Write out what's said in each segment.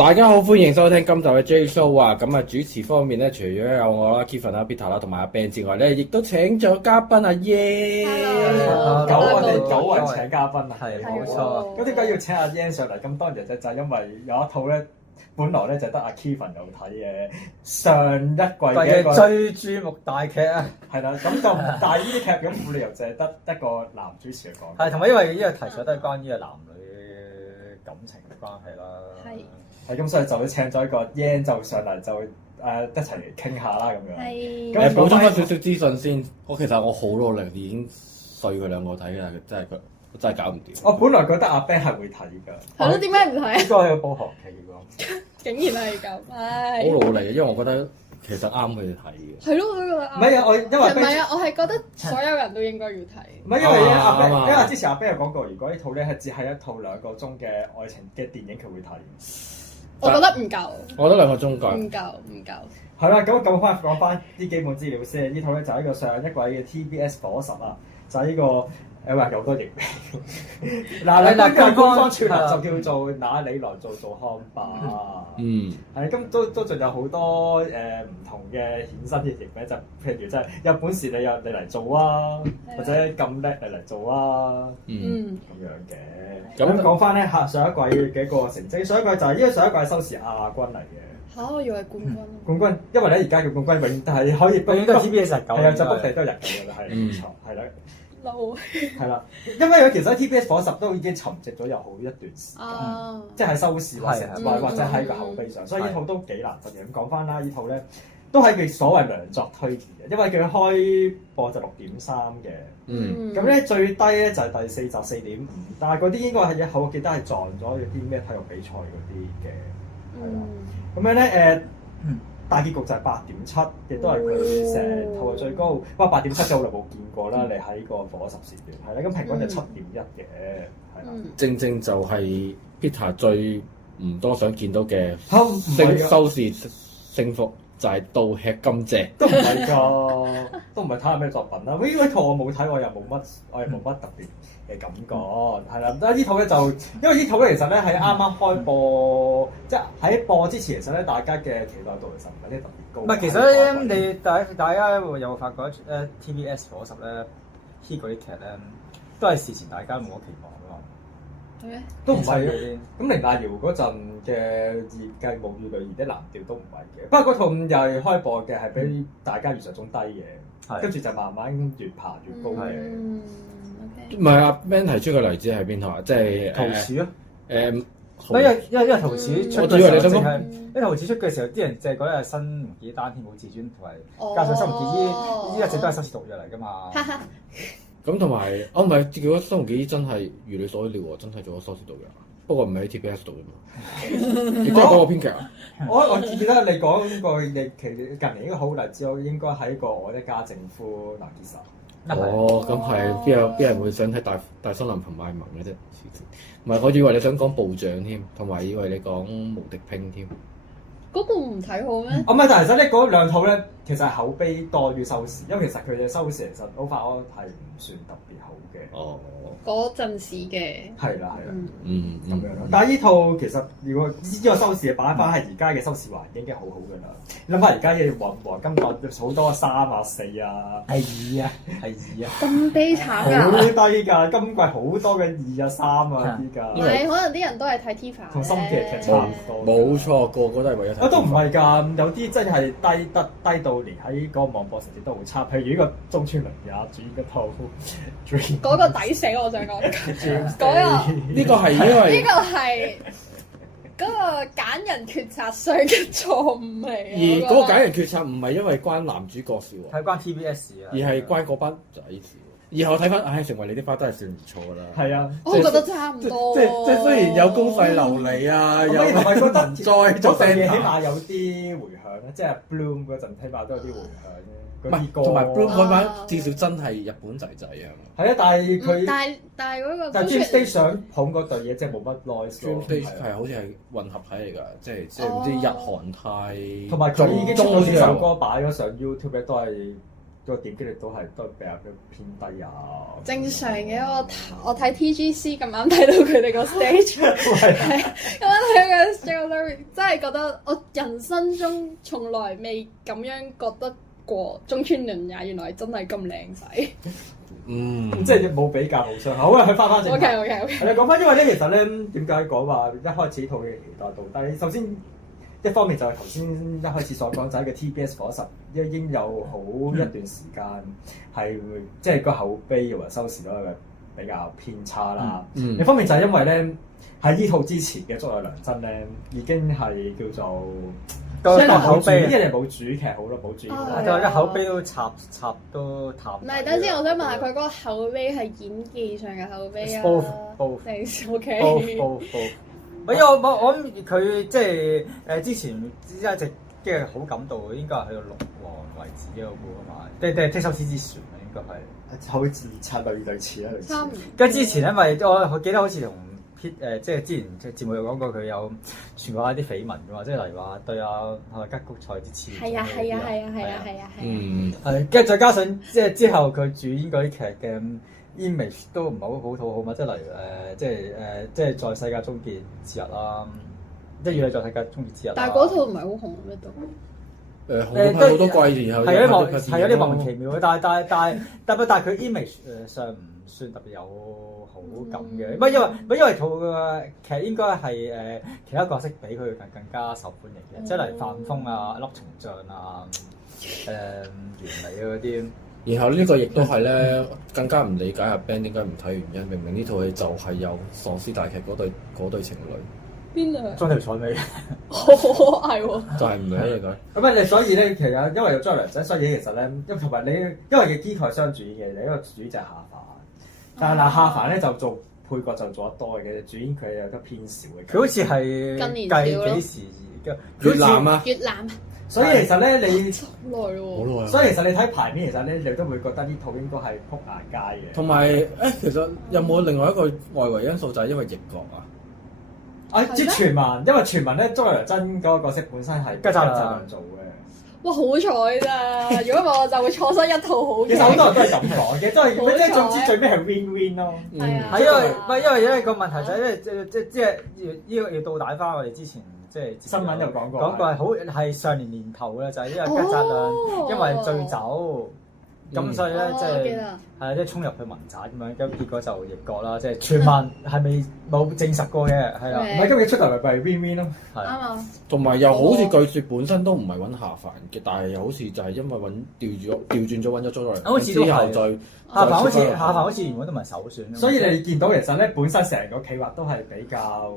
大家好，歡迎收聽今集嘅 J Show 啊！咁啊，主持方面咧，除咗有我啦、Kevin 啦、Peter 啦，同埋阿 Ben 之外咧，亦都請咗嘉賓阿耶。我哋久違請嘉賓啊，係冇錯。咁點解要請阿 Yan 上嚟？咁當然就係因為有一套咧，本來咧就得阿 Kevin 有睇嘅上一季嘅一個最注目大劇啊！係啦，咁就但係呢啲劇咁冇理由淨係得一個男主持嚟講。係同埋因為呢個題材都係關於男女感情嘅關係啦。係咁，所以就請咗一個 Yan 就上嚟就一齊嚟傾下啦咁樣。係。咁補充翻少少資訊先，其實我好努力已經碎佢兩個睇㗎，真係搞唔掂。我本來覺得阿 Ben 係會睇㗎。係咯，點解唔睇啊？應該係報學期喎。竟然係咁，唉！好努力，因為我覺得其實啱佢哋睇嘅。係咯，我都覺得啱。唔係啊，唔係啊，我係覺得所有人都應該要睇。唔係因為阿 Ben，因為之前阿 Ben 有講過，如果呢套咧係只係一套2個鐘嘅愛情嘅電影，佢會睇。我覺得唔夠。我覺得2個鐘夠。唔夠。係啦，咁講翻啲基本資料先。呢套咧就係一個上一季嘅 TBS 火10啊，就係呢個。有好多譯名。嗱，你官方串就叫做拿你來做看吧。係咁都仲有好多唔同嘅衍生嘅譯名，就譬如即係有本事你嚟做啊，或者咁叻你嚟做啊，咁樣嘅。咁講翻咧上一季嘅一個成績，上一季就係因為上一季收視亞軍嚟嘅。嚇！我以為冠軍。冠軍，因為咧而家叫冠軍永遠都係可以，永遠都係 TBS 9。係啊，就北地都係日嘅啦，係冇錯，係啦。係啦，因為其實 TBS 火10都已經沉寂咗有好一段時間，即係收視或者喺個口碑上，所以呢套都幾難得嘅。咁講翻啦，呢套咧都係佢所謂良作推薦嘅，因為佢開播就6.3嘅，咁咧最低咧就係第4集4.5，但係嗰啲應該係我記得係撞咗有啲咩體育比賽嗰啲嘅，係啦，咁樣咧大結局就係8.7，亦都係佢成套嘅最高。不過8.7就好耐冇見過啦，你喺個火10時段係啦，咁平均就7.1嘅，係啦。正就係 Peter 最唔多想見到嘅收視升幅，就係倒吃甘蔗。都唔係㗎，都唔係睇下咩作品啦。呢套我冇睇，我又冇乜特別嘅感覺，係啦。咁呢套咧就因為呢套咧其實咧喺啱啱開播，即係喺播之前，其實咧大家嘅期待度其實唔係啲特別高。唔係，其實咧你大家會有發覺TBS 火10咧 hit 嗰啲劇咧，都係事前大家冇乜期望㗎嘛。都唔係嘅。咁凌大瑤嗰陣嘅計無語女兒的藍調都唔係嘅，不過嗰套又係開播嘅係比大家預想中低嘅，跟住就慢慢越爬越高嘅。唔係阿 Ben 提出嘅例子係邊套啊？即係陶瓷咯。因為陶瓷出嘅時候，因為陶瓷出嘅時候，啲人淨係覺得係新垣結衣單天保至尊，同埋加上新垣結衣一直都係收視毒藥嚟㗎嘛。咁同埋，唔係，結果新垣結衣真係如你所料喎，真係做咗收視毒藥，不過唔係喺 TBS 度啫嘛。你真係講個編劇啊？我記得你講過你其實近年應該好例子，我應該喺個我一家政夫南結實。哦，咁係邊人會想睇大森林同賣萌嘅啫？唔係，我以為你想講部長添，同埋以為你講無敵拼添。嗰個唔睇好咩？唔係，但係其實咧嗰兩套咧，其實係口碑多於收視，因為其實佢嘅收視其實好快安係唔算特別好嘅。哦，嗰陣時嘅係啦，咁樣咯。嗯、但係呢套其實如果呢個收視嘅擺翻係而家嘅收視環境已經好好㗎啦。你諗下而家嘅黃金檔好多3啊4啊，係2啊，咁悲慘㗎，好低㗎。今季好多嘅2啊3啊啲㗎。唔係，可能啲人都係睇 TVB 同心劇差唔多。冇錯，個個都係為咗睇。都唔係㗎，有啲真係低到連喺嗰個網播成績都好差。譬如呢個中村倫也主演嗰套 Dream， 嗰個抵死我想講。呢個係因為呢個係嗰個揀人決策上嘅錯誤嚟。而嗰個揀人決策唔係因為關男主角事喎，係關 TBS 啊，而係關嗰班仔事。然後睇翻，成為你啲花都係算唔錯㗎啦。係啊，我覺得差唔多。即雖然有公費流利啊，有文再做聲，起碼有啲迴響咧。即係 Bloom 嗰陣，起碼都有啲迴響咧。唔係，同埋 Bloom 嗰班至少真係日本仔仔啊。係啊，但係佢但係嗰個但係 Dream State 想捧嗰對嘢，即係冇乜 noise。Dream State 係好似係混合體嚟㗎，即係唔知日韓泰。同埋佢已經出咗首歌擺咗上 YouTube 咧，都係個點擊率都比較偏低啊。正常嘅，我睇 TGC 咁啱睇到佢哋個 stage，係咁啱睇個 stage，真係覺得我人生中從來未咁樣覺得過中村倫也原來真係咁靚仔。即係冇比較冇傷害。好啊，佢翻正。OK。係啦，講翻，因為咧其實咧點解講話一開始套嘅期待度低？首先一方面就係頭先一開始所講，就係個 TBS 火石已經有好一段時間係即係個口碑同埋收視率比較偏差啦。另一方面就係因為咧喺呢套之前嘅《竹內良真》咧已經係叫做。個口碑，一定冇主劇好咯，冇主劇。就一口碑都插都淡。唔係，等先，我想問下佢嗰個口碑係演技上嘅口碑啊？ both OK。因為我諗佢即係之前一直即係好感度，應該係去到龍王為止嘅我估啊嘛，即係剔手指之船啊，應該係。好似差類似啦，類似。跟住之前因為我記得好似同。即係之前節目有講過佢有傳過一啲緋聞㗎嘛，即係例如話對係咪吉谷賽之前係啊，跟住再加上即係之後佢主演嗰啲劇嘅 image 都唔係好討好嘛，即係例如即係在世界終結之日啦，即係要你在世界終結之日。但係嗰套唔係好紅咩都？紅到好多季，然後係有啲莫名其妙嘅，但係佢 image 上唔算特別有好感嘅，因為套嘅劇應該係其他角色比佢更加受歡迎嘅，即係例如范風啊、粒松醬啊、原美嗰啲。然後呢個亦都係咧更加唔理解阿 Ben 點解唔睇原因，明明呢套戲就係有喪屍大劇嗰對情侶。邊兩？裝條彩尾，好可愛喎！就係唔理佢。咁所以咧，其實因為有張良仔，所以其實咧，同埋你因為嘅基台雙主演嘅，你一個主演就係夏凡，但係夏凡咧就做配角就做得多嘅，主演佢有得偏少嘅。佢好似係計幾時越南啊？越南。所以其實咧，你耐喎，好耐。所以其實你睇排面，其實咧你都會覺得呢套應該係撲眼街嘅。同埋其實有冇另外一個外圍因素就係因為譯角啊？即係傳聞，因為傳聞咧，竹內良真嗰個角色本身係吉澤亮做嘅。哇，好彩咋！如果唔係我就會錯失一套好嘅。其實好多人都係咁講嘅，都係即係總之最尾係 win-win 咯。係啊，係因為個問題就係即係呢個要倒帶翻我哋之前即係新聞有講過係上年頭咧，就係因為吉澤亮因為醉酒。咁所以咧，即係即係衝入去民宅咁樣，咁結果就逆角啦，即係傳聞係未冇證實過嘅，係啦。唔係今日出頭咪 win-win 咯，係。啱啊。同埋又好似據說本身都唔係揾夏凡嘅，但係又好似就係因為調轉咗揾咗竹內，好似之後再夏凡好似原本都唔係首選。所以你見到其實咧，本身成個企劃都係比較，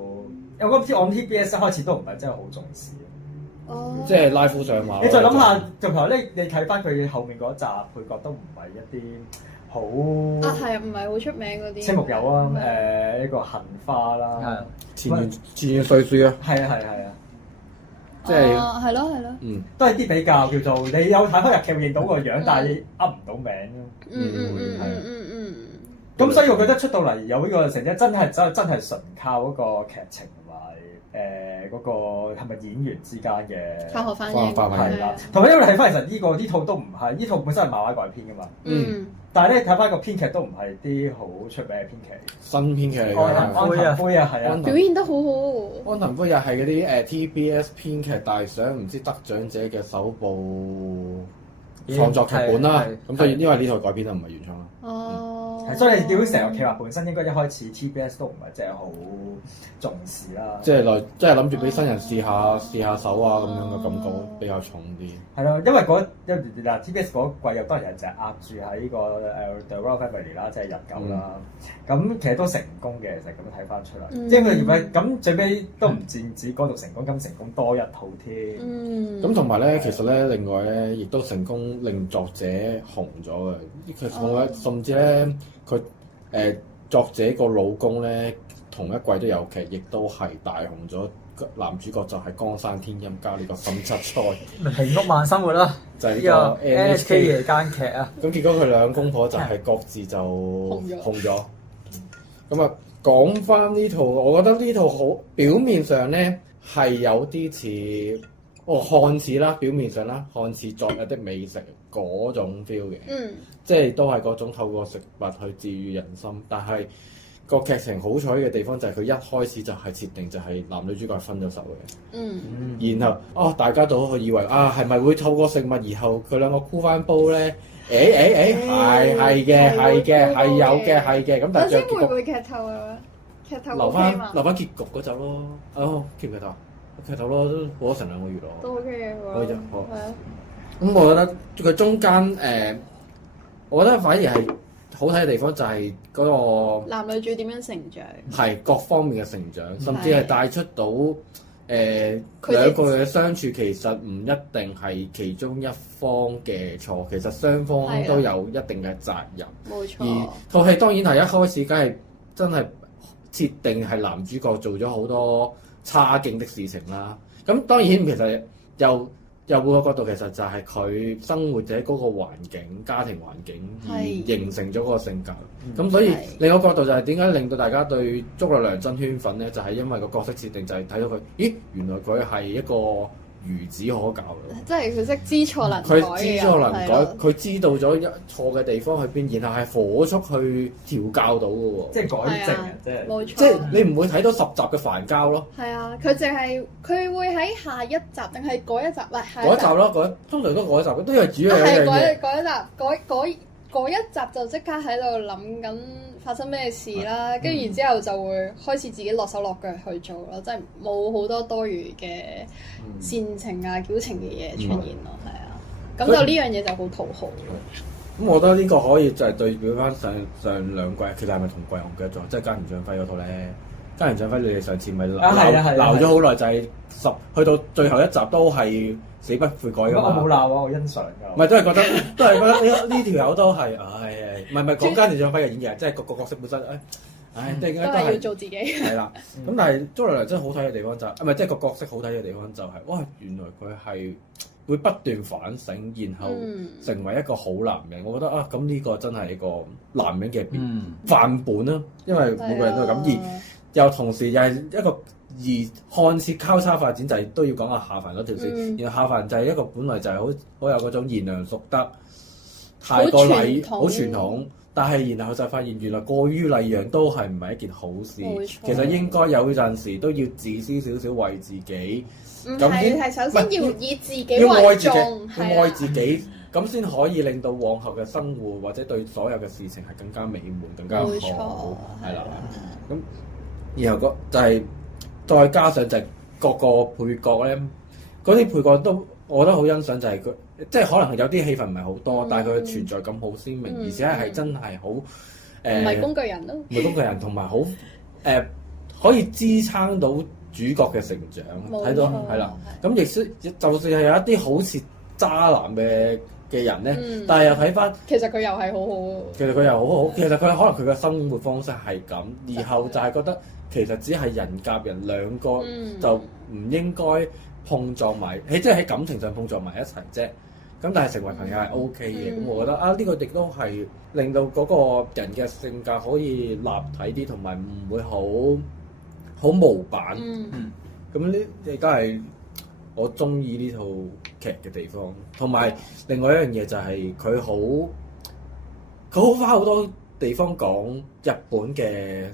我覺得我 TBS 一開始都唔係真係好重視。即係拉夫上馬。你再諗下，同埋咧，你睇翻佢後面嗰集配角都唔係一啲好係啊，唔係好出名嗰啲。青木友啊，呢個杏花啦，前元歲書啊，係啊，即係係咯，都係啲比較叫做你有睇開日劇認到個樣，但係你噏唔到名咯。咁所以我覺得出到嚟有呢個成績，真係純靠嗰個劇情。嗰個係咪演員之間嘅化學反應係啦，同埋因為睇翻其實呢套都唔係呢套本身係漫畫改編噶嘛，但係咧睇翻個編劇都唔係啲好出名嘅編劇，新編劇嚟嘅安藤輝啊，係啊，表現得好好。安藤輝又係嗰啲TBS 編劇大獎唔知得獎者嘅首部創作劇本啦，咁所以因為呢套改編都唔係原創啦。所以你見到成個企劃本身應該一開始 TBS 都唔係真係好重視啦，即係諗住俾新人試下手啊咁樣嘅感覺比較重啲。係咯，因為TBS 嗰季又當然係就係壓住喺呢個The Royal Family 啦，即係日劇啦。咁其實都成功嘅，其實咁樣睇翻出嚟。即係佢而家咁最尾都唔止嗰度成功，咁成功多一套添。咁同埋咧，其實咧另外咧亦都成功令作者紅咗嘅。其實甚至咧。佢作者個老公咧，同一季都有劇，亦都係大紅咗。男主角就係江山天音加呢個沈七菜，平屋慢生活啦，就係呢個 NHK 夜間劇啊。咁結果佢兩公婆就係各自就紅咗。咁啊，講翻呢套，我覺得呢套好表面上咧係有啲似看似啦，表面上啦，看似昨日的美食嗰種 feel 嘅，即係都係嗰種透過食物去治愈人心。但係個劇情好彩嘅地方就係佢一開始就係設定就係男女主角係分咗手嘅，然後大家都以為係咪會透過食物然後佢兩個箍翻煲咧？係有嘅，咁但係先會唔會劇透啊？劇透留翻結局嗰集咯，劇唔劇透？劇透咯，都過咗成2個月咯。都 OK 嘅喎。可以啫，好。咁我覺得佢中間我覺得反而係好睇嘅地方就係嗰個男女主點樣成長。係各方面嘅成長，甚至係帶出到兩個嘅相處其實唔一定係其中一方嘅錯，其實雙方都有一定嘅責任。冇錯。而套戲當然係一開始梗係真係設定係男主角做咗好多差勁的事情啦，咁當然其實又換個角度，其實就係佢生活喺嗰個環境、家庭環境而形成咗嗰個性格。咁所以另一個角度就係點解令到大家對祝乃良真圈粉咧？就係因為個角色設定就係睇到佢，咦，原來佢係一個孺子可教嘅，即係佢識知錯能改。佢知錯能改，佢知道咗錯嘅地方去邊，然後係火速去調教到嘅喎。即係改正即係。冇錯。即係你唔會睇到10集嘅煩交咯。係啊，佢淨係佢會喺下一集定係嗰一集？唔係下一集咯，通常都嗰一集，都係主要係一樣嘢。嗰一集，嗰一集就即刻喺度諗緊發生咩事啦，跟住然之後就會開始自己落手落腳去做咯，即係冇好多多餘嘅煽情啊、矯情嘅嘢出現咯，係啊，咁就呢樣嘢就好討好咯。咁我覺得呢個可以就係對表翻上兩季，其實係咪同季我唔記得咗，即係菅田將暉嗰套咧。菅田將暉你哋上次咪鬧咗好耐，就係去到最後一集都係死不悔改㗎嘛。我冇鬧啊，我欣賞㗎。唔係都係覺得呢條友都係，唔係講菅田將暉嘅演技，即係個角色本身，都係要做自己。係啦，咁但係祝乃良真好睇嘅地方就係，唔係即係個角色好睇嘅地方就係，哇！原來佢係會不斷反省，然後成為一個好男人。我覺得咁呢個真係一個男人嘅範本啦，因為每個人都係咁而。又同時又係一個而看似交叉發展，就係都要講下夏帆嗰條線。然後夏帆就係一個本來就係好有嗰種賢良淑德、太過禮好傳統，但係然後就發現原來過於禮讓都係唔係一件好事。其實應該有陣時都要自私少少為自己。係首先要以自己為重，要愛自己，咁先可以令到往後嘅生活或者對所有嘅事情係更加美滿、更加好。係啦，咁。然後就係再加上就係各個配角咧，嗰啲配角都我覺得好欣賞，就係佢即係可能有啲戲份唔係好多，但係佢嘅存在感好鮮明，而且係真係好唔係工具人咯，唔係工具人，同埋好可以支撐到主角嘅成長，睇到係啦。咁亦就算係有一啲好似渣男嘅人咧，但係又睇翻，其實佢又係好好。其實佢又好好，其實佢可能佢嘅生活方式係咁，然後就係覺得。其實只係人夾人，兩個就唔應該碰撞埋，即係喺感情上碰撞埋一齊啫。咁但係成為朋友係 OK 嘅。咁我覺得呢個亦都係令到嗰個人嘅性格可以立體啲，同埋唔會好模板。咁呢亦都係我中意呢套劇嘅地方。同埋另外一樣嘢就係佢好花好多地方講日本嘅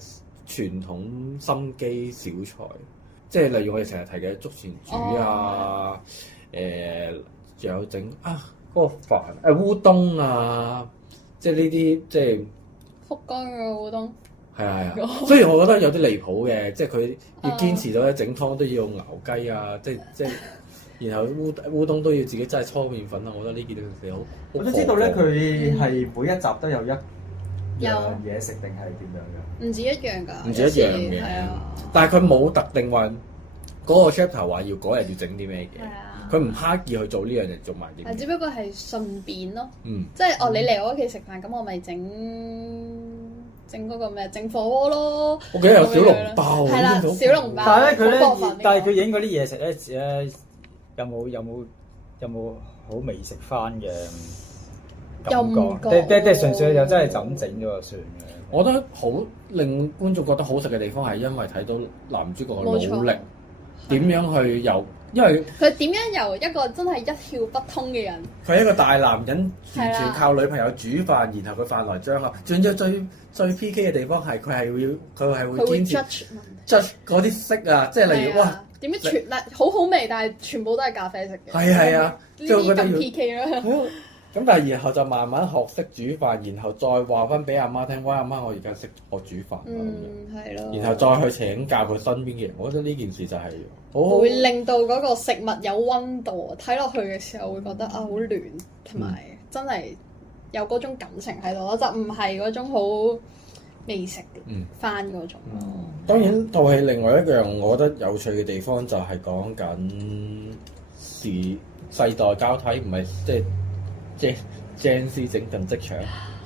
傳統心機小菜，即係例如我哋成日提嘅竹前煮啊，仲有整嗰個飯烏冬啊，即係呢啲即係福岡嘅烏冬。係啊，雖然我覺得有啲離譜嘅，即係佢要堅持到咧整湯都要用牛雞啊，即係然後烏冬都要自己真係搓麵粉啊，我覺得呢件嘢好。我都知道咧，佢係每一集都有一樣嘢食定係點樣嘅？唔止一樣㗎，唔止一樣嘅，係啊！但係佢冇特定話嗰個 chapter 話要嗰日要整啲咩嘅，佢唔刻意去做呢樣嘢做埋啲。係只不過係順便咯，即係你嚟我屋企食飯，咁我咪整嗰個咩整火鍋咯。我記得有小籠包，係啦，小籠包。但係佢影嗰啲嘢食咧，有冇好美食翻嘅感覺？即係純粹又真係就咁整咗就算嘅。我覺得好令觀眾覺得好食嘅地方係因為睇到男主角嘅努力，點樣去由因為佢點樣由一個真係一竅不通嘅人，佢係一個大男人，完全靠女朋友煮飯，然後佢飯來張口。仲有最 PK 嘅地方係佢係會堅持 judge 嗰啲色啊，即係例如哇點樣全好好味，但係全部都係咖啡色嘅。係啊，呢啲咁 PK 啦。咁但係然後就慢慢學識煮飯，然後再話翻俾阿媽聽，喂阿媽，我而家識學煮飯啦咁樣。係咯。然後再去請教佢身邊嘅人，我覺得呢件事就係好會令到嗰個食物有溫度，睇落去嘅時候會覺得好暖，同埋真係有嗰種感情喺度咯，就唔係嗰種好味食嘅翻嗰種。當然套戲另外一樣我覺得有趣嘅地方就係講緊世代交替，唔係即係 Gen Z 整頓職場，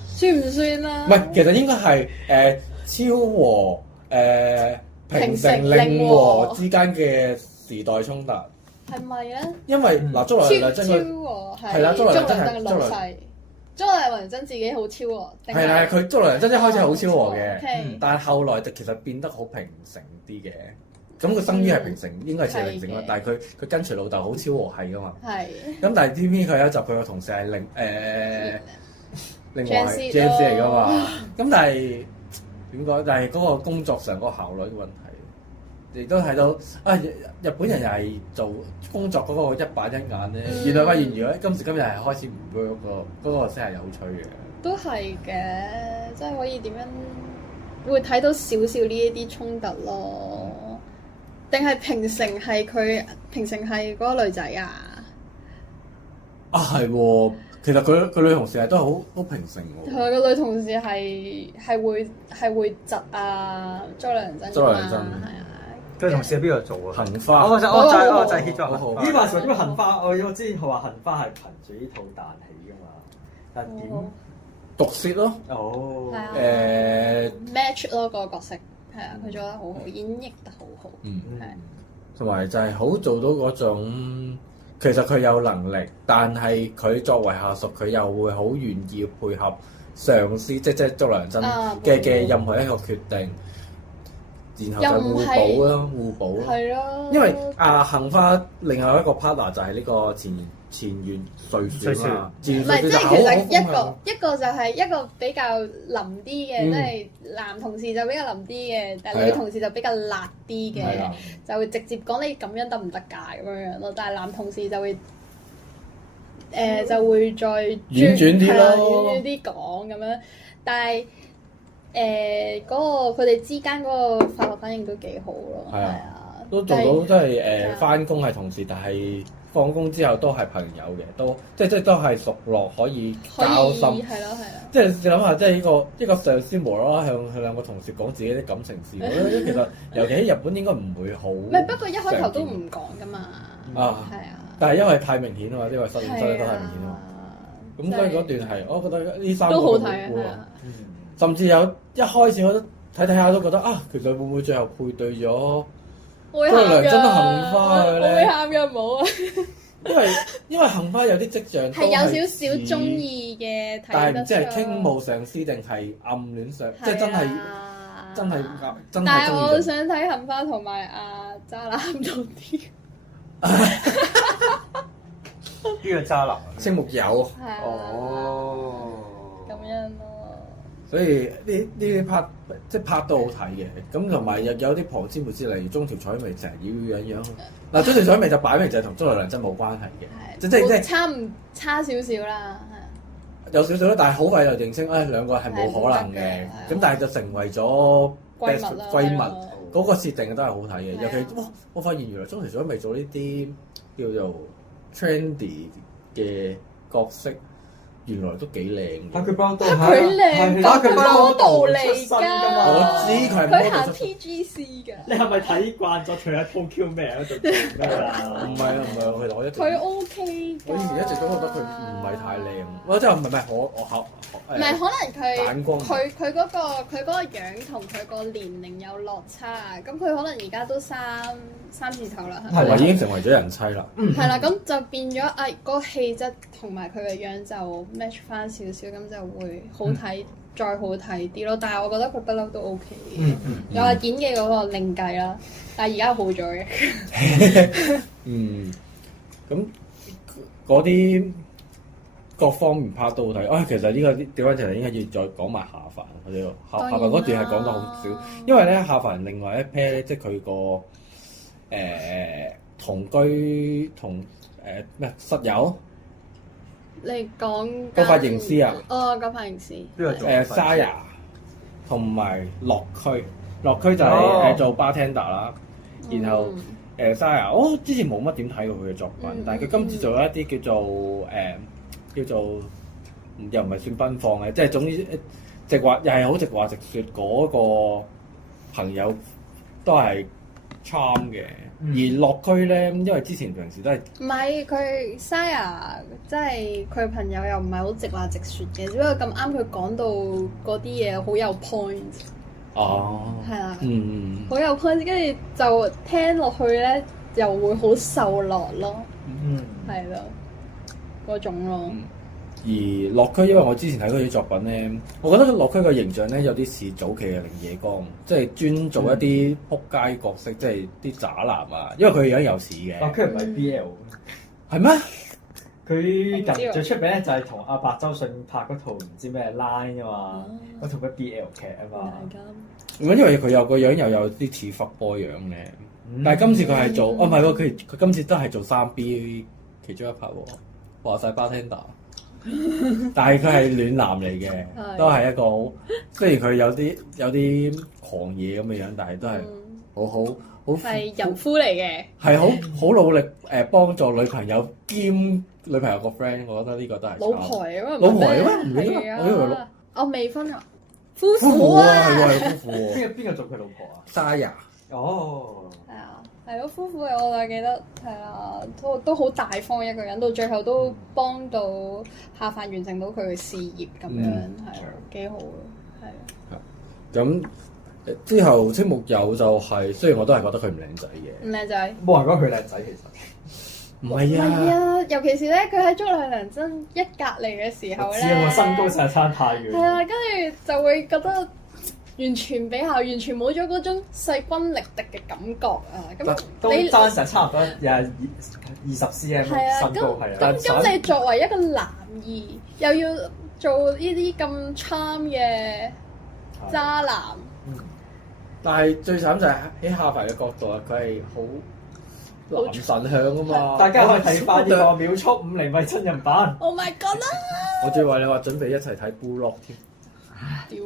算唔算啊？唔係，其實應該係昭和平成令和之間嘅時代衝突。係咪咧？因為嗱，竹內涼真佢係啦，竹內涼真係老細，竹內涼真自己好昭和。係啦，佢竹內涼真一開始係好昭和嘅，但係後來就其實變得好平靜啲嘅。咁佢生於係平成，應該係四零整啦。但係佢跟隨老豆好昭和係噶嘛。係。咁但係偏偏佢有一集佢個同事係另外係 Gen Z 嚟噶嘛。咁但係點講？但係嗰個工作上嗰個效率嘅問題，亦都睇到啊！日本人又係做工作嗰個一板一眼咧。原來發現，如果今時今日係開始唔會嗰個先係有趣嘅。都係嘅，即係可以點樣會睇到少少呢一啲衝突咯。定係平成係嗰個女仔啊？啊係喎，其實佢女同事係都係好平成喎。係個女同事係會窒啊，竹內涼真㗎嘛，係啊。佢同事喺邊度做啊？杏花。我就係 hit 咗好好。呢話時話杏花，我知佢話杏花係憑住呢套彈起㗎嘛，但係點毒舌咯？哦。match 咯個角色。係啊，佢做得好好，演繹得好好。係。同埋就係好做到嗰種，其實佢有能力，但係佢作為下屬，佢又會好願意配合上司，即係竹內涼真嘅任何一個決定，然後就互補咯，互補。係咯。因為杏花另外一個 partner 就係呢個前原瑞雪啊，唔係即係其實一個就係一個比較腍啲嘅，即係男同事就比較腍啲嘅，但係女同事就比較辣啲嘅，就會直接講你咁樣得唔得㗎咁樣咯。但係男同事就會再婉轉啲咯，婉轉啲講咁樣。但係嗰個佢哋之間嗰個化學反應都幾好咯。係啊，都做到即係返工係同事，但係放工之後都係朋友嘅，都即係都係熟絡，可以交心。係咯。即係你諗下，即係一個上司無啦啦向兩個同事講自己啲感情事，我覺得其實尤其喺日本應該唔會好。唔係，不過一開頭都唔講㗎嘛。啊。係啊。但係因為太明顯啊嘛，因為實驗室都太明顯啊嘛。咁所以嗰段係，我覺得呢三個都好睇啊。甚至有一開始我都睇下都覺得啊，其實會唔會最後配對咗？竹內涼真杏花嘅咧，我會喊嘅冇啊！因為杏花有啲跡象係有少少中意嘅，但係唔知係傾慕上司定係暗戀上，即係真係但係我想睇杏花同埋渣男多啲。邊個渣男？青木友。哦。咁樣咯。所以呢啲 part 即係拍都好睇嘅，咁同埋有啲旁枝末節，例如中條彩眉成日妖樣。嗱，中條彩眉就擺明就係同竹內涼真冇關係嘅，即係差少少啦，有少少啦，但係好快就認清，兩個係冇可能嘅，咁但係就成為咗閨蜜嗰個設定都係好睇嘅，尤其我發現原來中條彩眉做呢啲叫做 trendy 嘅角色。原來都幾靚嘅，佢靚，佢 model 嚟㗎。我知佢行 TGC 㗎。你係咪睇慣咗佢喺 Tokyo Man 嗰度做㗎啦？唔係，其實我佢 OK 㗎。我以前一直都覺得佢唔係太靚。我真係唔係我唔係可能眼光佢嗰個樣同佢個年齡有落差，咁佢可能而家都三字頭啦，係咪已經成為咗人妻啦？係啦，咁就變咗嗰個氣質同埋佢嘅樣就 match 翻少少，咁就會好睇再好睇啲咯。但係我覺得佢不嬲都 OK 嘅。有話演技嗰個另計啦，但係而家好咗嘅。咁嗰啲各方面拍都好睇。其實呢個調翻轉嚟應該要再講埋下凡嗰啲咯。下凡嗰段係講得好少，因為咧下凡另外一 pair 咧，即係佢個同居同咩室友。你講個髮型師啊？個髮型師。Saya 同埋落區就係做 bartender 啦。然後Saya，我之前冇乜點睇過佢嘅作品，但係佢今次做咗一啲叫做又唔係算奔放嘅，即係總之直話又係好直話直説嗰個朋友都係 charm 嘅。而落區咧，因為之前平時都係唔係佢 Saya， 即係佢朋友又唔係好直話直説嘅，只不過咁啱佢講到嗰啲嘢好有 point。係啊，好有 point， 跟住就聽落去咧，又會好受落咯。係咯，嗰種咯。而落區，因為我之前睇嗰啲作品咧，我覺得落區個形象咧有啲似早期嘅綾野剛，即係專做一啲仆街角色，即係啲渣男啊。因為佢而家有似嘅。落區唔係 BL，係咩？佢近最出名咧就係同阿白周迅拍嗰套唔知咩 Line 啊嘛，嗰套咩 BL 劇啊嘛。因為佢有個樣又有啲似 fuck boy 樣嘅，但係今次佢係做唔係喎，佢今次都係做3B 其中一 part 喎，話晒 bartender。但係佢係暖男嚟嘅，都係一個好，雖然佢有啲狂野咁嘅樣，但係都係好係人夫嚟嘅，係好努力幫助女朋友兼女朋友個 friend， 我覺得呢個都係老婆嚟啊嘛，老婆嚟咩？唔係啊，我以為我未婚啊，夫婦啊，係夫婦。邊個做佢老婆啊？Saya。哦。係咯，夫婦嘅我就記得係啊，都好大方一個人，到最後都幫到下凡完成到佢嘅事業咁樣，係幾好咯，係。咁之後青木友就係，雖然我都係覺得佢唔靚仔嘅。唔靚仔。冇人講佢靚仔其實。唔係啊。係啊，尤其是咧，佢喺竹內良真一隔離嘅時候咧。知啊，我身高實在差太遠。係啊，跟住就會覺得。完全比較，完全冇咗嗰種勢均力敵嘅感覺啊！咁都爭成差唔多20 cm 身高係啊。咁你作為一個男二，又要做呢啲咁 charm 嘅渣男，但係最慘就係喺下凡嘅角度啊，佢係好男神向啊嘛！大家可以睇翻呢個秒速5厘米真人版。Oh my god 啦！我仲以為你話準備一齊睇 Blue Lock 添。屌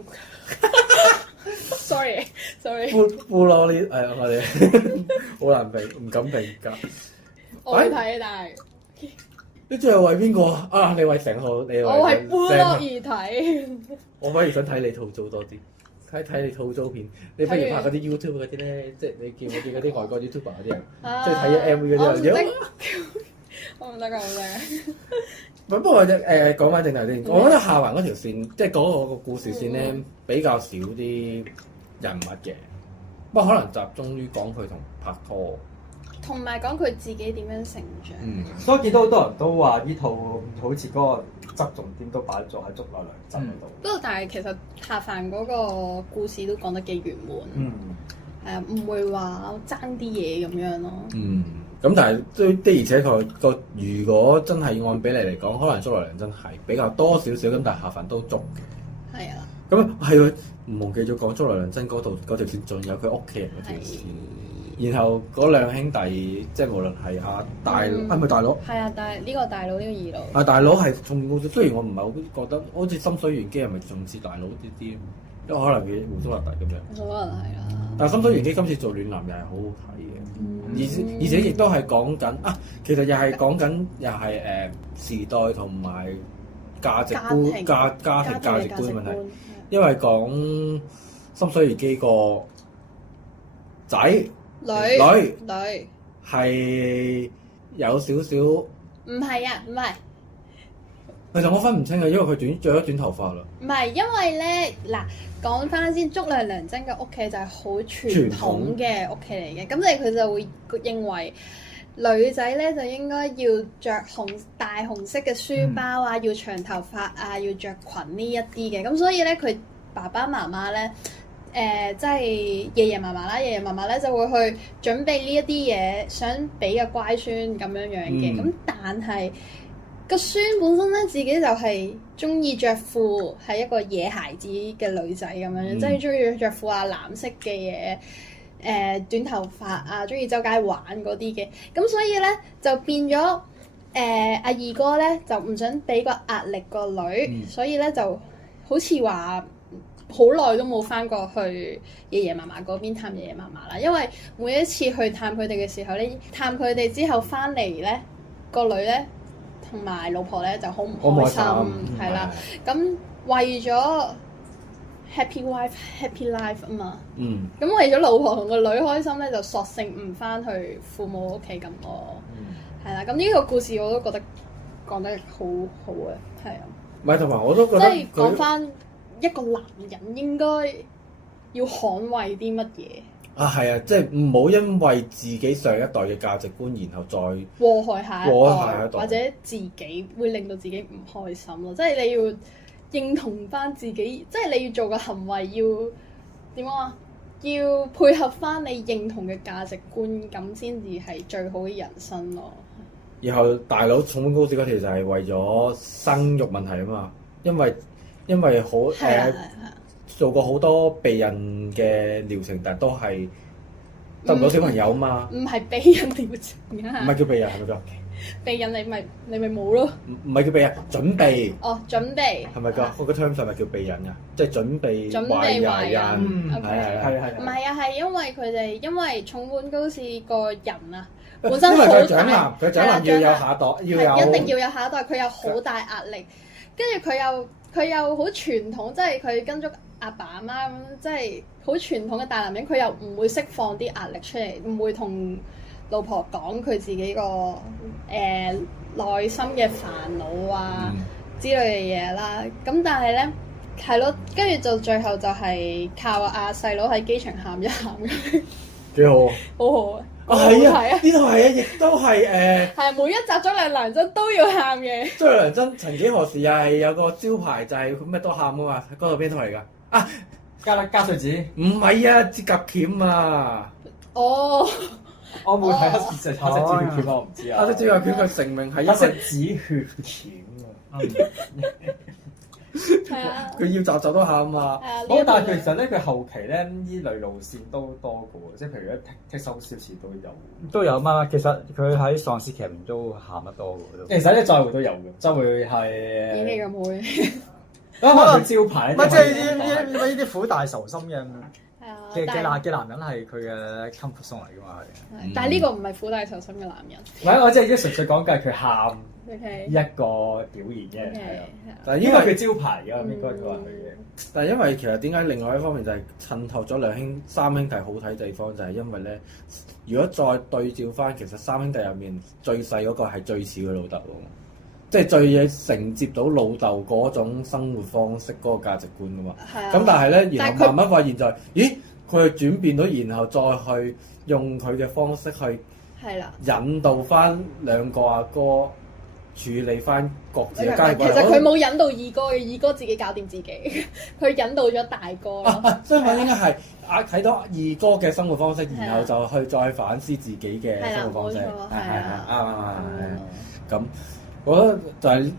！sorry。Blue Lock 呢？我哋好難評，唔敢評價。我會睇，但係你最後為邊個啊？你為成號，你為我係 Blue Lock 而睇。我反而想睇你套租多啲，睇你套租片。你不如拍嗰啲 YouTube 嗰啲咧，即係你見嗰啲外國 YouTuber 嗰啲人，即係睇 MV 嗰啲人。我唔得㗎，不過講翻正題先，我覺得下環嗰條線，即係嗰個故事線咧，比較少啲人物嘅。不過可能集中於講佢同拍拖，同埋講佢自己點樣成長。所以見到好多人都話呢套好似嗰個側重點都擺咗喺竹內良真嗰度。不過但係其實下凡嗰個故事都講得幾圓滿。係啊，唔會話爭啲嘢咁樣咯。咁但係的而且確個，如果真係按比例嚟講，可能竹內良真係比較多少少，咁但係下凡都足嘅。係啊。咁係佢唔忘記咗講竹內良真嗰條線，仲有佢屋企人嗰條線。然後嗰兩兄弟，即係無論係阿大，係咪大佬？係啊，呢個大佬，呢個二佬。啊，大佬係重要，雖然我唔係好覺得，好似深水原機係咪仲似大佬啲啲？因為可能佢胡鬚立大咁樣。可能係啦。但係深水原機今次做暖男又係好好睇嘅。而且亦都係講緊其實又係講緊又係時代同埋價值觀、家庭價值觀問題，因為講深水原機個仔女係有少少唔係啊，唔係。其實我分唔清啊，因為佢著咗短頭髮啦。唔係，因為咧嗱，講翻先，竹內良真嘅屋企就係好傳統嘅屋企嚟嘅，咁佢就會認為女仔咧就應該要着大紅色嘅書包啊，要長頭髮啊，要着裙呢一啲嘅。咁所以咧，佢爸爸媽媽咧，即係爺爺嫲嫲啦，爺爺嫲嫲咧就會去準備呢一啲嘢，想俾個乖孫咁樣樣嘅。咁但係個孫本身咧自己就係中意着褲，係一個野孩子嘅女仔咁樣，即係中意着褲啊，藍色嘅嘢。短頭髮啊，中意周街玩嗰啲嘅，咁所以咧就變咗阿二哥咧就唔想俾個壓力個女，所以咧就好似話好耐都冇翻過去爺爺嫲嫲嗰邊探爺爺嫲嫲啦，因為每一次去探佢哋嘅時候咧，探佢哋之後翻嚟咧，個女咧同埋老婆咧就好唔開心，係啦，咁為咗Happy wife, happy life 啊嘛，咁為咗老婆同個女開心咧，就索性唔翻去父母屋企咁咯，係啦。咁呢個故事我都覺得講得好好嘅，係啊。唔係同埋我都覺得，即係講翻一個男人應該要捍衛啲乜嘢啊？係啊，即係唔好因為自己上一代嘅價值觀，然後再禍害下一代，或者自己會令到自己唔開心咯。即係你要認同翻自己，即係你要做個行為要點講啊？要配合翻你認同嘅價值觀，咁先至係最好嘅人生咯。然後大佬重本高士嗰條就係為咗生育問題啊嘛，因為好做過好多避孕嘅療程，但係都係得唔到小朋友啊嘛。唔係避孕療程啊，唔係叫避孕係咪叫？避孕你咪冇咯，唔係叫避孕，準備。哦，準備係咪㗎？我個 term 係咪叫避孕㗎？即係準備懷孕。係。唔係啊，係因為佢哋因為重本高士個人啊，本身因為好佢長男，要有下一代，要有一定要有下一代，佢有好大壓力，跟住佢又好傳統，即係佢跟足阿爸阿媽咁，即係好傳統嘅大男人，佢又唔會釋放啲壓力出嚟，唔會同老婆講佢自己個內心嘅煩惱啊之類嘅嘢啦，咁但係咧係咯，跟住就最後就係靠阿細佬喺機場喊一喊咁，幾好，好好啊！係啊，呢套係啊，亦都係係每一集張亮良真都要喊嘅。張亮良真曾幾何時又係有個招牌就係咩都喊噶嘛？嗰度邊套嚟㗎？啊，加穗子？唔係啊，接甲鉗啊！哦。我冇睇黑色紫血鉗，我唔知啊。黑色紫血鉗佢成名係黑色紫血鉗啊！係啊，佢要集都喊啊！好，但係其實咧，佢後期咧呢類路線都多嘅喎，即係譬如一剔收消磁都有嘛。其實佢喺喪屍劇入面都喊得多嘅喎。其實咧，再會都有嘅，再會係演技咁會。可能佢招牌唔係即係呢啲苦大仇深嘅。嘅男人係佢嘅 comfort zone 嚟㗎嘛，係。但係呢個唔係苦大仇深嘅男人。唔係，我即係純粹講緊係佢喊一個表現啫，係啊。但係因為佢招牌㗎，應該佢話佢嘅。但係因為其實點解另外一方面就係襯托咗三兄弟好睇地方，就係因為咧，如果再對照翻，其實三兄弟入面最細嗰個係最似佢老豆咯，即係最嘢承接到老豆嗰種生活方式嗰個價值觀㗎嘛。係啊。咁但係咧，然後慢慢發現就係，咦？佢係轉變到，然後再去用佢嘅方式去引導翻兩個阿哥處理翻各自嘅家庭。其實佢冇引導二哥嘅，二哥自己搞掂自己。佢引導咗大哥咯。相反應該係睇到二哥嘅生活方式，然後就去再反思自己嘅生活方式。係啱。咁我覺得就係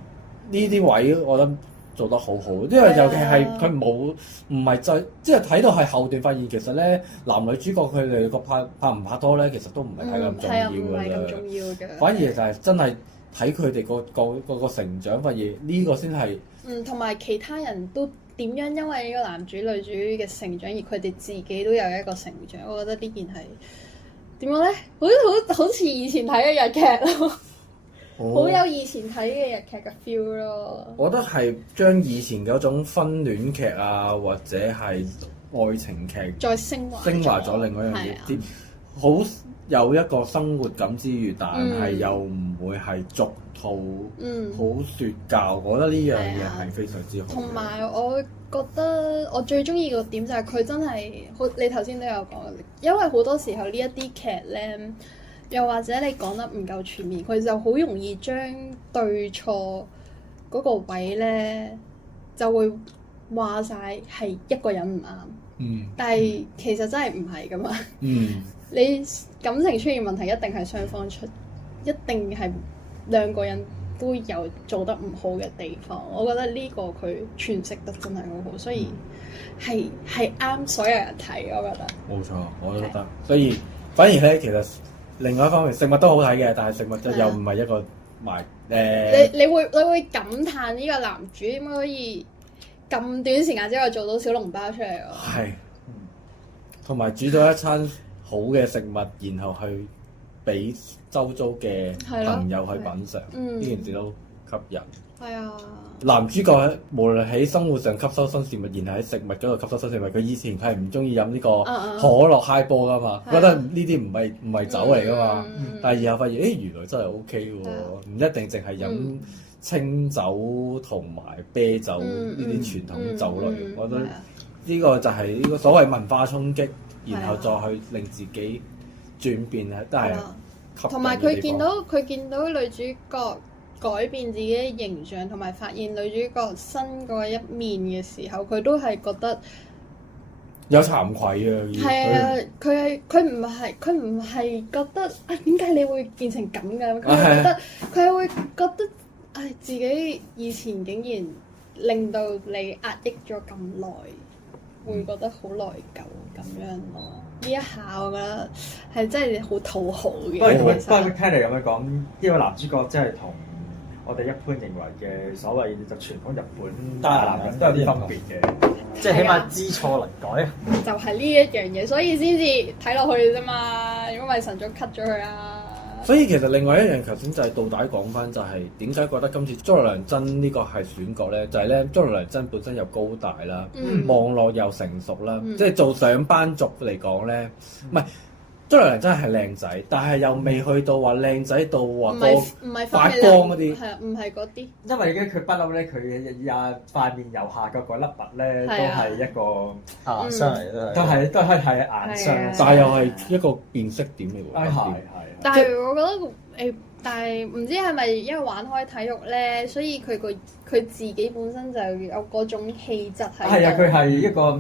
呢啲位，我覺得做得好好，因為尤其係佢唔係即係睇到係後段發現，其實咧男女主角佢哋個拍唔拍拖咧，其實都唔係睇咁重要嘅。反而就係真係睇佢哋個成長，發現呢個先係。同埋其他人都點樣因為呢個男主女主嘅成長，而佢哋自己都有一個成長。我覺得呢件係點講咧？好似以前睇嘅日劇咯。好有以前睇嘅日劇嘅 feel 咯。我覺得係將以前嗰種婚戀劇啊，或者係愛情劇再升華咗另外一樣嘢，好有一個生活感之餘，但係又唔會係俗套，好説教。我覺得呢樣嘢係非常之好。同埋我覺得我最中意個點就係佢真係好，你頭先都有講，因為好多時候呢一啲劇咧。又或者你講得唔夠全面，佢就好容易將對錯嗰個位咧就會話晒係一個人唔啱。但係其實真係唔係噶嘛。你感情出現問題一定係雙方出，一定係兩個人都有做得唔好嘅地方。我覺得呢個佢詮釋得真係好好，所以係啱所有人睇。我覺得冇錯，我都覺得。所以反而咧，其實另外一方面，食物都好睇嘅，但係食物就又唔係一個賣你會感嘆呢個男主點解可以咁短時間之內做到小籠包出嚟喎？係，同埋煮到一餐好嘅食物，然後去俾周遭嘅朋友去品嚐，呢件事都吸引。係啊。男主角無論喺生活上吸收新事物，然後喺食物嗰度吸收新事物。佢以前係唔中意飲呢個可樂 high 波噶嘛，覺得呢啲唔係酒嚟噶嘛。但係以後發現，原來真係 OK 喎，唔一定淨係飲清酒同埋啤酒呢啲傳統酒類。我覺得呢個就係呢個所謂文化衝擊，然後再去令自己轉變咧，都係同埋佢見到女主角改變自己嘅形象，同埋發現女主角新嗰一面嘅時候，佢都係覺得有慚愧啊！係啊，佢唔係覺得點解你會變成咁嘅？佢係會覺得自己以前竟然令到你壓抑咗咁耐，會覺得好內疚咁樣咯。呢一下我覺得係真係好討好嘅。不過聽你咁樣講，呢個男主角真係同我哋一般認為嘅所謂就傳統日本大男人都有啲分別嘅，即係起碼知錯能改。就係呢一樣嘢，所以先至睇落去啫嘛。如果唔係晨早 cut 咗佢啊。所以其實另外一樣頭先就係倒帶講翻，就係點解覺得今次竹內良真呢個係選角咧？就係咧，竹內良真本身又高大啦，網絡又成熟啦，即係做上班族嚟講咧，唔係。竹內良真係靚仔，但係又未去到話靚仔到話個發光嗰啲，係啊，唔係嗰啲。因為佢不嬲咧，佢塊面右下角嗰粒物咧，都係一個硬傷嚟，都係都係硬傷，但係又係一個辨識點嚟喎。係。但係我覺得但係唔知係咪因為玩開體育咧，所以佢自己本身就有嗰種氣質喺度。係啊，佢係一個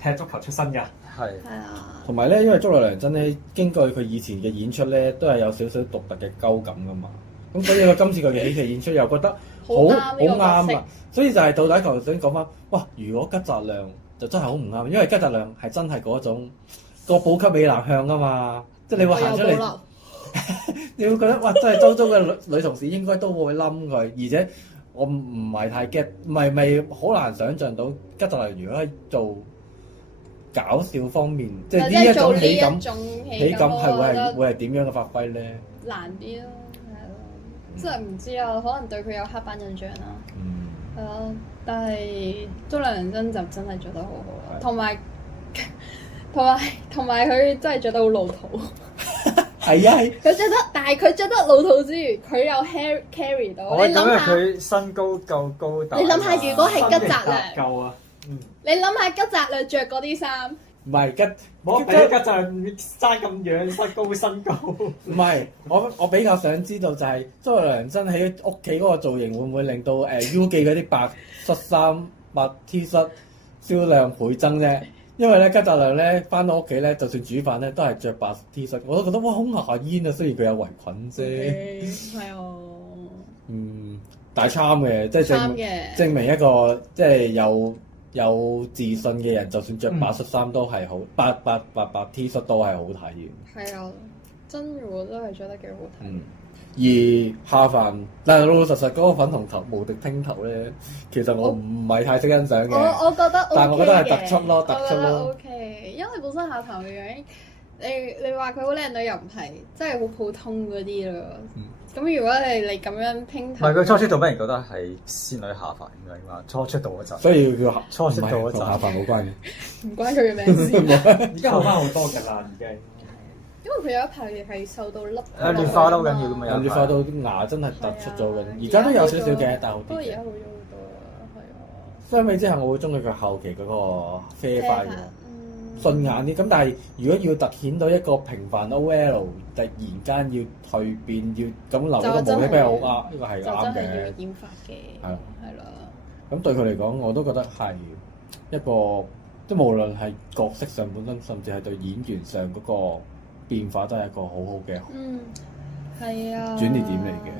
踢足球出身㗎。係啊，同埋咧，因為竹內良真咧，經過佢以前嘅演出咧，都係有少少獨特嘅鳩感噶嘛。咁所以佢今次佢嘅喜劇演出又覺得好啱啊。所以就係到底頭先講翻，哇！如果吉澤亮就真係好唔啱，因為吉澤亮係真係嗰種個補給美男向啊嘛。即係你會行出嚟，你會覺得哇！真係周遭嘅女同事應該都會冧佢，而且我唔係太 get，唔係好難想像到吉澤亮如果係做搞笑方面，即係呢一種喜感係會係點樣嘅發揮咧？難啲咯，係咯，真係唔知啊，可能對佢有刻板印象啦。係咯，但係竹內良真就真係做得好好啦，同埋佢真係着得好老土。係啊，但係佢着得老土之餘，佢又 carry 到。你諗下佢身高夠高大。你諗下，如果係吉澤亮，夠啊！你諗下吉澤亮着嗰啲衫，唔係冇比吉澤亮爭咁樣身高。唔係，我比較想知道就係竹內良真喺屋企嗰個造型會唔會令到U 記嗰啲白恤衫、白 T 恤銷量倍增啫？因為咧吉澤亮咧翻到屋企咧，就算煮飯咧都係着白 T 恤，我都覺得哇好牙煙啊！雖然佢有圍裙啫，係啊，大參嘅，即係證明一個即係有自信嘅人，就算着白恤衫都係好，白 T 恤都係好睇嘅。係啊，真嘅都係着得幾好睇。而下飯，但係老老實實嗰個粉紅頭無敵聽頭咧，其實我唔係太識欣賞嘅。我覺得 OK 嘅，但係我覺得係突出咯，突出咯。OK，因為本身下頭嘅樣，你話佢好靚女又唔係，真係好普通嗰啲咯。咁如果你咁樣拼頭，唔係佢初出道俾人覺得係仙女下凡咁樣嘛，初出道嗰陣，所以叫初出道嗰陣下凡冇關嘅，唔關佢嘅名事。而家好翻好多㗎啦，已經。因為佢有一排係受到粒劣化都好緊要㗎嘛，劣化到啲牙真係突出咗嘅，而家都有少少嘅，但係好啲。不過而家好咗好多啦，係啊。相比之下，我會中意佢後期嗰個啡髮嘅。順眼啲。咁但係如果要突顯到一個平凡 OL 突然間要蛻變，要咁留一個模式比較好啱，呢個係啱嘅。就真係要染髮嘅。係啦。咁對佢嚟講，我都覺得係一個，即係無論係角色上本身，甚至係對演員上嗰個變化，都係一個好好嘅係啊轉捩點嚟嘅。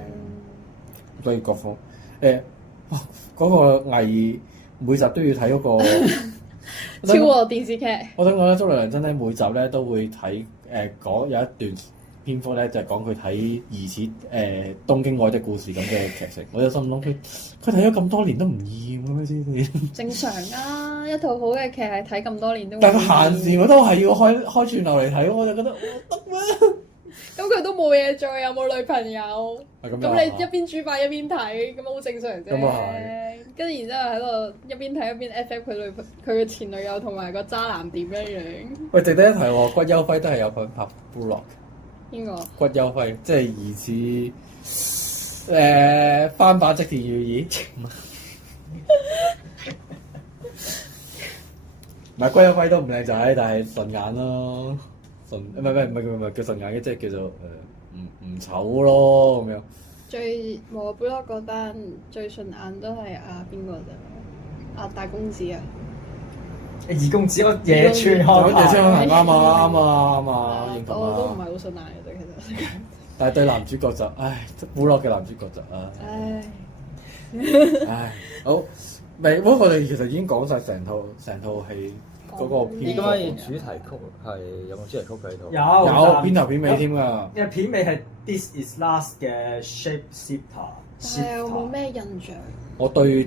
所以各方嗰個藝每集都要睇嗰個超過電視劇。我想講咧，竹內涼真咧每集咧都會睇講有一段篇幅咧，就係講佢睇疑似東京愛的故事咁嘅劇情。我就心諗佢睇咗咁多年都唔厭嘅咩先？正常啊，一套好嘅劇係睇咁多年都唔厭。但係閒時我都係要開串流嚟睇，我就覺得得咩？咁佢都冇嘢做，有冇女朋友？咁你一邊煮飯一邊睇，咁好正常啫。咁啊係。跟住然之後喺度一邊睇一邊 FF 佢嘅前女友同埋個渣男點樣？喂，值得一提喎，骨優輝都係有份拍 Blue Lock。邊個？骨優輝即係疑似翻版織田裕二。唔係骨優輝都唔靚仔，但係順眼咯。唔係叫順眼嘅，即係叫做唔醜咯咁樣。最冇 Blue 嗰單最順眼都係邊個啫？大公子啊！二公子嗰野村康太啱啊！我都唔係好順眼嘅啫，其實。但係對男主角就Blue 嘅男主角就好。不過我哋其實已經講晒成套戲。嗰個片主題曲係有冇主題曲喺度？有片頭片尾添㗎。因為片尾係 This Is Last 嘅 Shape Shifter。我冇咩印象。我對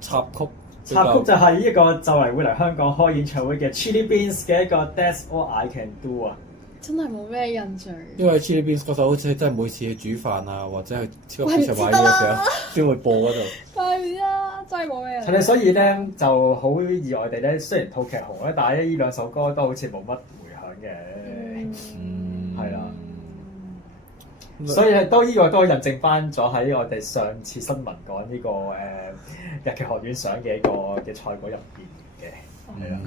插曲就係呢個就嚟會嚟香港開演唱會嘅 Chili Beans 嘅一個 That's All I Can Do 啊！真係冇咩印象。因為 Chili Beans 嗰首好似真係每次去煮飯啊，或者去超級市場買嘢嘅時候先會播嗰度。係啊，真係冇咩印象。係所以咧就好意外地咧，雖然套劇紅咧，但係呢兩首歌都好似冇乜迴響嘅。係啦。所以都呢個都印證翻咗喺我哋上次新聞講呢個日劇學院賞嘅一個嘅賽果入邊嘅。係啦。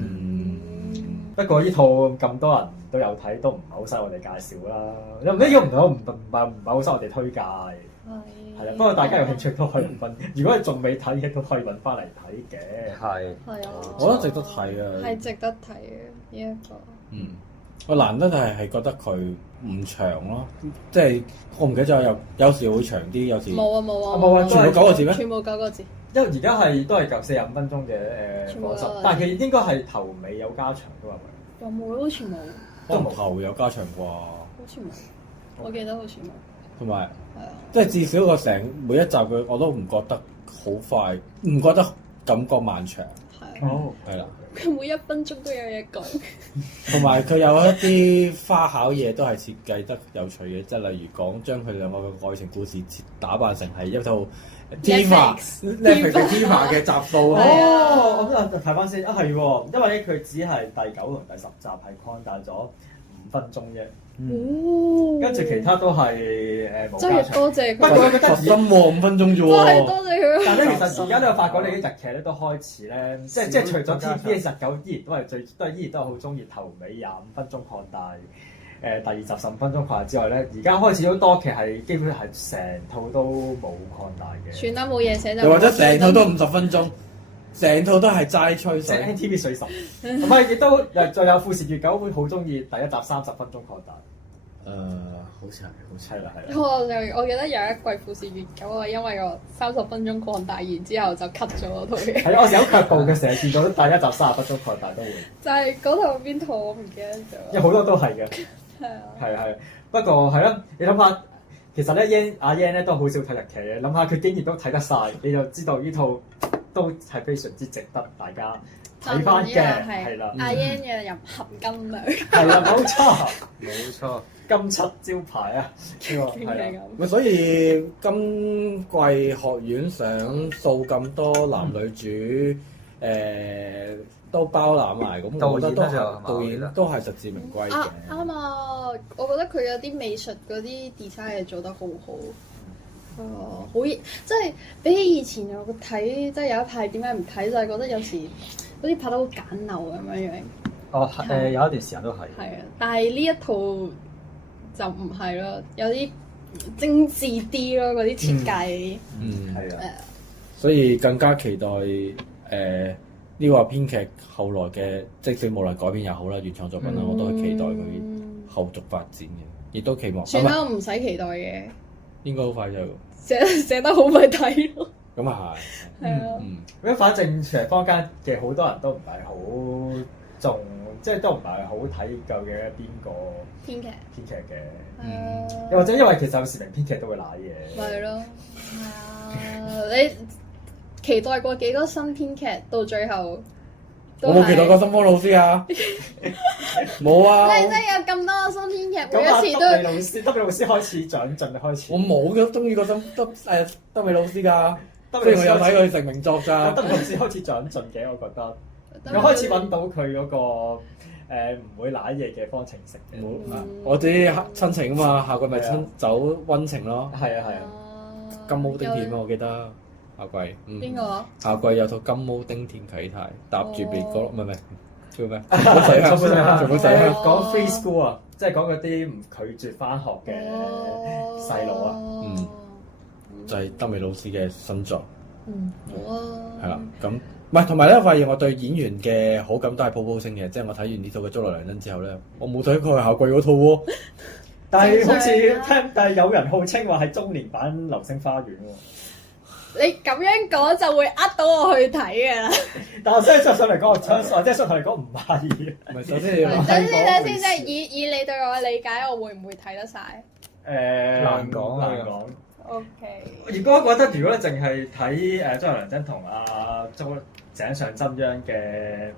不過呢套咁多人都有睇，都唔係好使我哋介紹啦。因為呢個唔係好使我哋推介。係啦，不過大家有興趣都可以揾。如果你仲未睇嘅，都可以揾翻嚟睇嘅。係啊，我覺得值得睇啊。係值得睇嘅呢一個。我難得係覺得佢唔長咯，即係我唔記得咗有時會長啲，有時冇啊，全部9個字咩？全部9個字。因為而家都係夠45分鐘嘅播集，但係其實應該係頭尾有加長㗎嘛？有冇？好似冇。都頭有加長啩？好似冇，我記得好似冇。同埋即係至少個每一集我都唔覺得好快，唔覺得感覺漫長。係啦。佢每1分鐘都有嘢講。同埋佢有一啲花巧嘢都係設計得有趣嘅，即係例如講將佢哋兩個嘅愛情故事打扮成係一套 Netflix 嘅集數。我都睇翻先係喎，因為咧佢只係第9同第10集係擴大咗5分鐘啫。跟住其他都係冇加長。真係多謝佢。不過佢得心喎5分鐘啫喎。真係多謝佢。但係咧，其實而家都有發覺，你啲日劇咧都開始咧，即係除咗 TBS 日劇依然都係好中意頭尾25分鐘擴大。第2集15分鐘擴大之外咧，而家開始好多劇係基本係成套都冇擴大嘅。算啦，冇嘢寫就。又或者成套都50分鐘，成套都係齋吹水。NTV 水10，同埋亦都再有富士月九會好中意第1集30分鐘擴大。好似係啦，係啦。我記得有一季富士月九啊，因為個30分鐘擴大，然之後就 cut 咗嗰套嘢。係我有腳步嘅，成日見到第1集30分鐘擴大都會。就係嗰套邊套我唔記得咗。有好多都係嘅。係啊。係，不過係咯，你諗下，其實咧阿 Yan 咧都好少睇日劇嘅，諗下佢竟然都睇得晒，你就知道呢套都係非常之值得大家睇翻嘅。係啦，阿 Yan 嘅入含金量。係啦，冇錯。金漆招牌啊！係咁。所以今季學院想掃咁多男女主，都包攬埋，咁我覺得導演都係實至名歸嘅。啱啊！我覺得佢有啲美術嗰啲 design 係做得好好。好即係比起以前我睇，即係有一排點解唔睇，就係覺得有時好似拍得好簡陋咁樣樣。有一段時間都係。係啊，但係呢一套就唔係咯，有啲精緻啲咯，嗰啲設計。係啊。所以更加期待呢個編劇後來嘅，即使無論改編又好啦，原創作品啦，我都係期待佢後續發展嘅，亦都期望。算啦，唔使期待嘅。應該好快就寫得好快睇咯。咁啊係。係啊。咁反正其實坊間嘅好多人都唔係好重，即係都唔係好睇究竟邊個編劇嘅。又或者因為其實有時名編劇都會賴嘢。咪咯。你期待過幾多新編劇到最後？我冇期待過森方老師啊！冇啊！即係有咁多個新編劇，每一次都德美老師開始長進開始。我冇嘅，中意過德美老師㗎。雖然我有睇佢成名作咋。德美老師開始長進嘅，我覺得。又開始揾到佢嗰個唔會揦嘢嘅方程式嘅。我自己親情啊嘛，下季咪走溫情咯。係啊。金毛丁田啊，我記得。下季邊個？下季有套金毛丁田啟泰搭住別個，唔係叫咩？做乜細香？講 free school 啊，即係講嗰啲唔拒絕返學嘅細路啊。就係德美老師嘅新作。好啊。係啦，咁唔係同埋咧，我發現我對演員嘅好感都係鋪鋪升嘅，即係我睇完呢套嘅《竹內良真》之後咧，我冇睇過下季嗰套喎。但係好似但係有人號稱話係中年版《流星花園》喎。你咁樣講就會呃到我去睇㗎啦。但係真係上嚟講，我相信，即係上嚟講唔係。唔係首先你等先，即係以你對我嘅理解，我會唔會睇得晒？難講。OK。如果覺得如果淨係睇竹內良真同井上真央嘅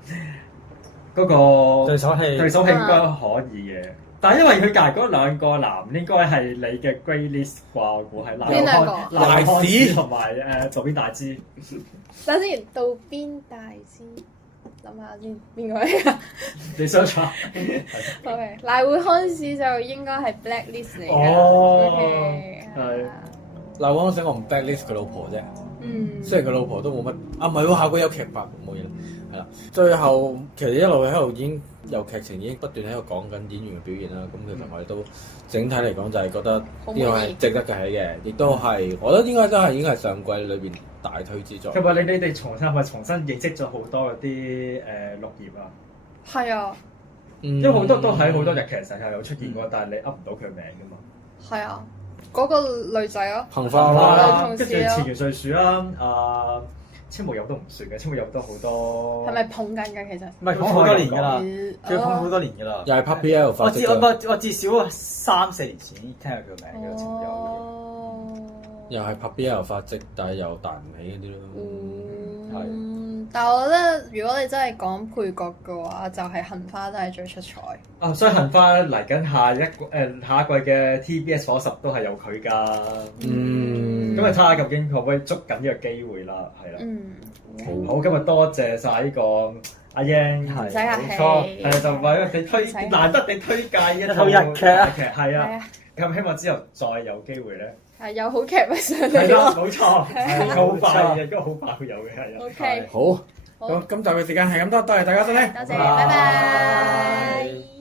嗰個對手戲應該可以嘅。但係因為佢隔離嗰兩個男應該係你嘅 grey list 啩，我估係邊兩個？賴漢同埋渡邊大之。等先，渡邊大之，諗下先，邊個嚟啊？你 search 下。OK，賴會康士就應該係 black list 嚟㗎。OK，係。賴會康士我唔 black list 佢老婆啫。雖然佢老婆都冇乜唔係喎，下個有劇白冇嘢啦，係啦。最後其實一路喺度已經有劇情，已經不斷喺度講緊演員嘅表現啦。咁其實我哋都整體嚟講就係覺得呢個係值得嘅睇嘅，亦都係我覺得應該都係已經係上季裏邊大推之作。同埋你哋重新認識咗好多嗰啲綠葉啊？係啊，因為好多都喺好多日劇實係有出現過，但係你噏唔到佢名㗎嘛。係啊。嗰個女仔咯，杏花啦，跟住前原瑞樹啦，青木友都唔算嘅，青木友都好多。係咪捧緊㗎？其實唔係捧好多年㗎啦，佢捧好多年㗎啦。又係 Puppy L 發跡。我至少3-4年前已經聽過佢個名嘅青木友。又係 Puppy L 發跡，但係又彈唔起嗰啲咯。係。但係我覺得，如果你真係講配角嘅話，就係杏花都係最出彩。所以杏花嚟緊下一季嘅 TBS 火10都係有佢㗎。咁啊睇下究竟可唔可以捉緊呢個機會啦，係啦。好，今日多謝晒呢個阿英，唔使客氣。係就為你難得你推介一套日劇，係啊。咁希望之後再有機會咧。係有好劇咪上嚟咯。係啦，冇錯，好快嘅，應該好快會有嘅，係啊。OK，好，咁今集嘅時間係咁多，多謝大家收聽。多謝，拜拜。